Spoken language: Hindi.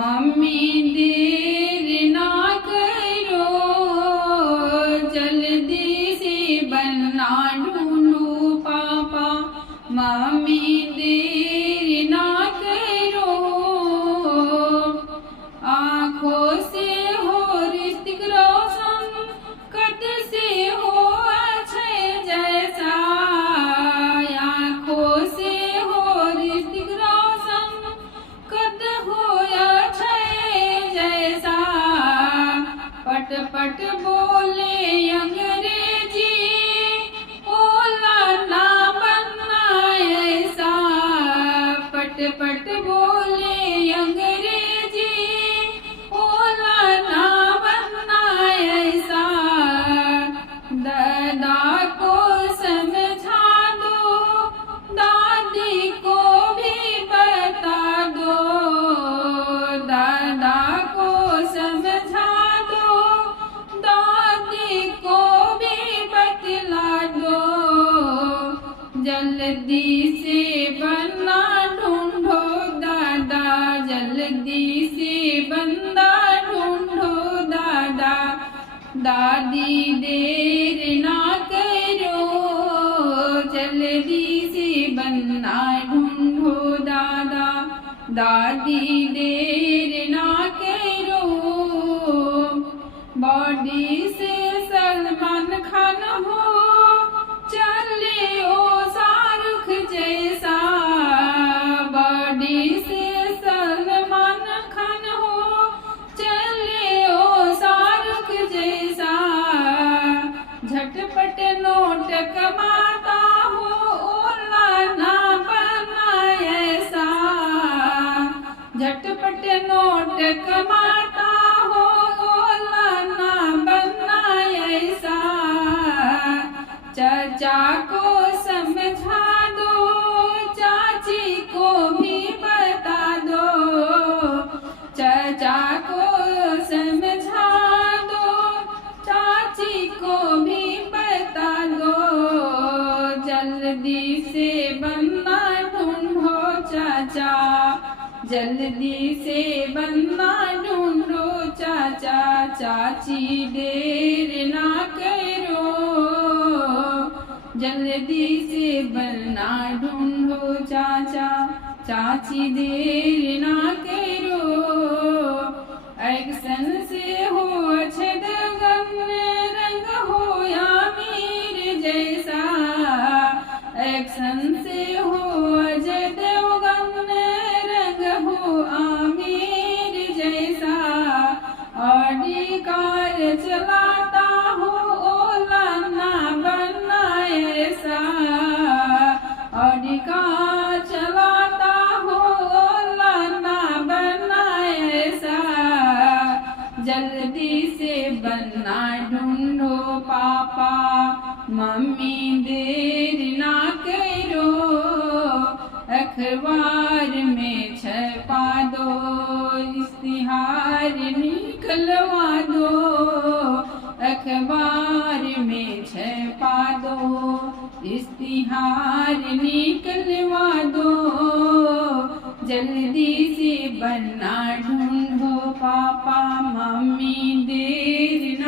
मम्मी देर ना करो, जल्दी से बना ढूंढो पापा। मम्मी देर ना करो, आँखों से हो ऋतिक रोशन, कद से हो अक्षय जैसा। आँखों से हो ऋतिक रोशन, कद हो अक्षय जैसा। पट पट बोले अंग्रेजी, ओला ना बनना ऐसा। पट पट बोले अंग्रेजी, ओला ना बनना ऐसा। दादा को समझा दो, दादी को भी बता दो। दादा को समझा दो, दादी को भी बतला दो। जल्दी से बना ढूंढो दादा, जल्दी से बंदा ढूंढो दादा। दादी देर ना करो, जल्दी से बंदा ढूंढो दादा। दादी देर ना करो, बॉडी से सलमान खान हो, चले ओ शाहरुख जैसा। बॉडी से सलमान खान हो, चले ओ शाहरुख जैसा। झटपट नोट कमाता हो, ओला ना बनना ऐसा। झटपट नोट कमाता हो, ओला ना बनना ऐसा। चाचा को समझा दो, चाची को भी बता दो। चाचा को समझा दो, चाची को भी बता दो। जल्दी से बंदा ढूंढो चाचा, जल्दी से बंदा ढूंढो चाचा। चाची देर ना करो, जल्दी से बना ढूंढो चाचा। चाची देर ना करो, एक्शन से हो अक्षय देवगन, रंग हो या मीर जैसा। एक्शन से हो अजय देवगन, रंग हो आमिर जैसा। ऑडी कार चलाता हो, ओला ना बनना ऐसा। ऑडी कार चलाता हो, ओला ना बनना ऐसा। जल्दी से बनना ढूंढो पापा, मम्मी देर ना करो। अखबार में छपा दो, इश्तिहार निकलवा दो। अखबार में छपा दो, इश्तिहार निकलवा दो। जल्दी से बनना ढूंढो पापा, मम्मी देर